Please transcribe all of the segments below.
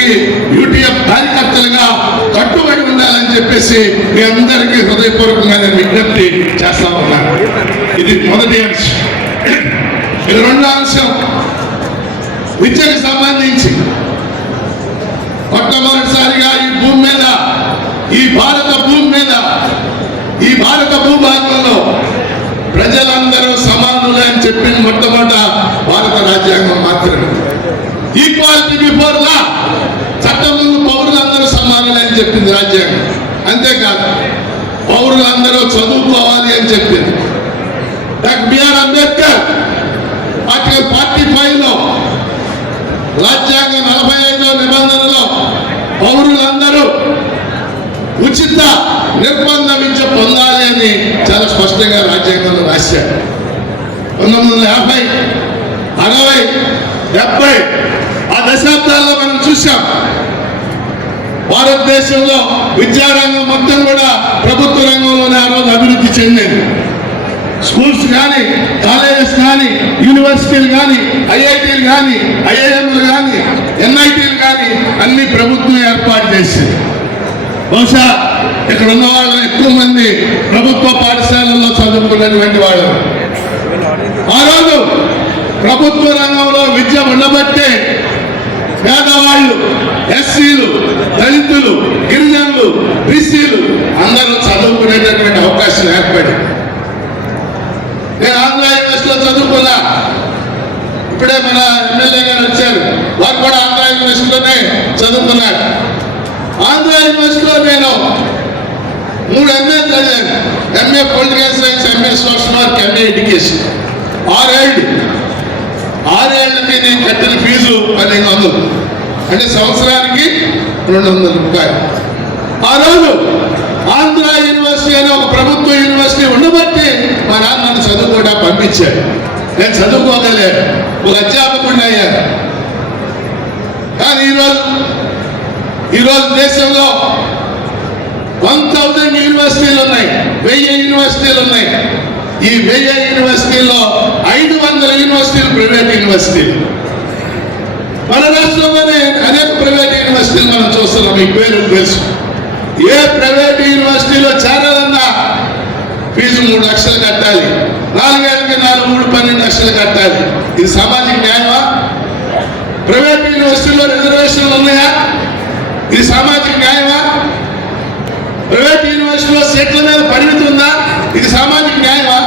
రాజ్యాంగానికి యూటీఎఫ్ కార్యకర్తలుగా కట్టుబడి ఉండాలని చెప్పేసి మీ అందరికీ హృదయపూర్వకంగా నేను విజ్ఞప్తి చేస్తా ఉన్నాను. ఇది మొదటి అంశం. ఇది రెండో అంశం విద్యకు సంబంధించి మొట్టమొదటిసారిగా ఈ భూమి మీద, ఈ భారత భూమి మీద, ఈ భారత భూభాగంలో ప్రజలందరూ సమానులే అని చెప్పింది మొట్టమొదట భారత రాజ్యాంగం మాత్రమే. ఈక్వాలిటీ బిఫోర్ లా, చట్టం ముందు పౌరులందరూ సమానులే అని చెప్పింది రాజ్యాంగం. అంతేకాదు పౌరులందరూ చదువుకోవాలి అని చెప్పింది. డాక్టర్ బిఆర్ అంబేద్కర్ ఆర్టికల్ 45లో రాజ్యాంగ 45వ నిబంధనలో పౌరులందరూ ఉచిత నిర్బంధ విద్య పొందాలి అని చాలా స్పష్టంగా రాజ్యాంగంలో రాశారు. 1950, 60, 70 ఆ దశాబ్దాల్లో మనం చూసాం. భారతదేశంలో విద్యారంగం మొత్తం కూడా ప్రభుత్వ రంగంలోనే ఆ రోజు అభివృద్ధి చెందింది. స్కూల్స్ కానీ, కాలేజెస్ కానీ, యూనివర్సిటీలు కానీ, ఐఐటీలు కానీ, ఐఐఎంలు కానీ, ఎన్ఐటీలు కానీ అన్ని ప్రభుత్వం ఏర్పాటు చేసింది. బహుశా ఇక్కడ ఉన్న వాళ్ళు ఎక్కువ మంది ప్రభుత్వ పాఠశాలల్లో చదువుకున్నటువంటి వాళ్ళు. ఆ రోజు ప్రభుత్వ రంగంలో విద్య ఉండబట్టే పేదవాళ్ళు, ఎస్సీలు, దళితులు, గిరిజనులు, బీసీలు అందరూ చదువుకునేటటువంటి అవకాశం ఏర్పడింది. నేను ఆంధ్ర యూనివర్సిటీలో చదువుకున్నా. ఇప్పుడే మన ఎమ్మెల్యే గారు వచ్చారు, వారు కూడా ఆంధ్ర యూనివర్సిటీలోనే చదువుకున్నారు. ఆంధ్ర యూనివర్సిటీలో నేను 3 ఎంఏ చదివాను. MA political science, MA social work, MA education. 6 ఏళ్ళకి నేను కట్టిన ఫీజు 1500, అంటే సంవత్సరానికి 200 రూపాయలు. ఆ రోజు ఆంధ్ర యూనివర్సిటీ అనే ఒక ప్రభుత్వ యూనివర్సిటీ ఉండబట్టి మా నాన్న నన్ను చదువు కూడా పంపించాడు. నేను చదువుకోగలేదు, ఒక అధ్యాపకుడిని అయ్యాను. కానీ ఈరోజు దేశంలో 1000 యూనివర్సిటీలు ఉన్నాయి, 1000 యూనివర్సిటీలు ఉన్నాయి. ఈ 1000 యూనివర్సిటీల్లో 500 యూనివర్సిటీలు ప్రైవేట్ యూనివర్సిటీలు. మన రాష్ట్రంలోనే అనేక ప్రైవేట్ యూనివర్సిటీలు మనం చూస్తున్నాం. మీ పేరు తెలుసు. ఏ ప్రైవేట్ యూనివర్సిటీలో చేరాలన్నా ఫీజు 3 లక్షలు కట్టాలి, 4 ఏళ్ళకి 4, 3, 12 లక్షలు కట్టాలి. ఇది సామాజిక న్యాయమా? ప్రైవేట్ యూనివర్సిటీలో రిజర్వేషన్లు ఉన్నాయా? ఇది సామాజిక న్యాయమా? ప్రైవేట్ యూనివర్సిటీలో సీట్ల మీద పరిమితి ఉందా? ఇది సామాజిక న్యాయమా?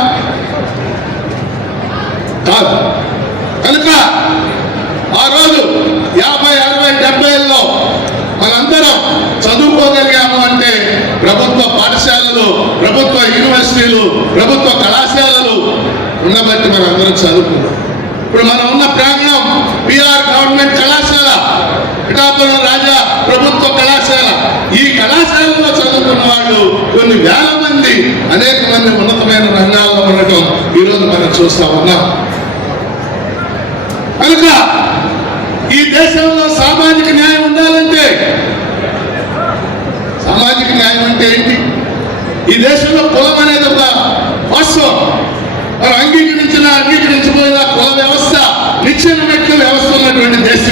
కాదు. కనుక ఆ రోజు 50, 60, 70ల్లో మనందరం చదువుకోగలిగాము అంటే ప్రభుత్వ పాఠశాలలు, ప్రభుత్వ యూనివర్సిటీలు, ప్రభుత్వ కళాశాలలు ఉన్నబట్టి మనం అందరం చదువుకున్నాం. ఇప్పుడు మనం ఉన్న ప్రాంగణం పిఆర్ గవర్నమెంట్ కళాశాల, పిఠాపురం రాజా ప్రభుత్వ కళాశాల. ఈ కళాశాలలో చదువుకున్న వాళ్ళు కొన్ని వేల మంది, అనేక మంది ఉన్నతమైన రంగాల్లో ఉండటం ఈరోజు మనం చూస్తా ఉన్నాం. కనుక ఈ దేశంలో సామాజిక న్యాయం ఉండాలంటే, సామాజిక న్యాయం అంటే ఏంటి? ఈ దేశంలో కులం అనేది ఒక వాస్తవం. అంగీకరించినా అంగీకరించబోయినా కుల వ్యవస్థ నిచ్చెన వ్యవస్థ ఉన్నటువంటి దేశం.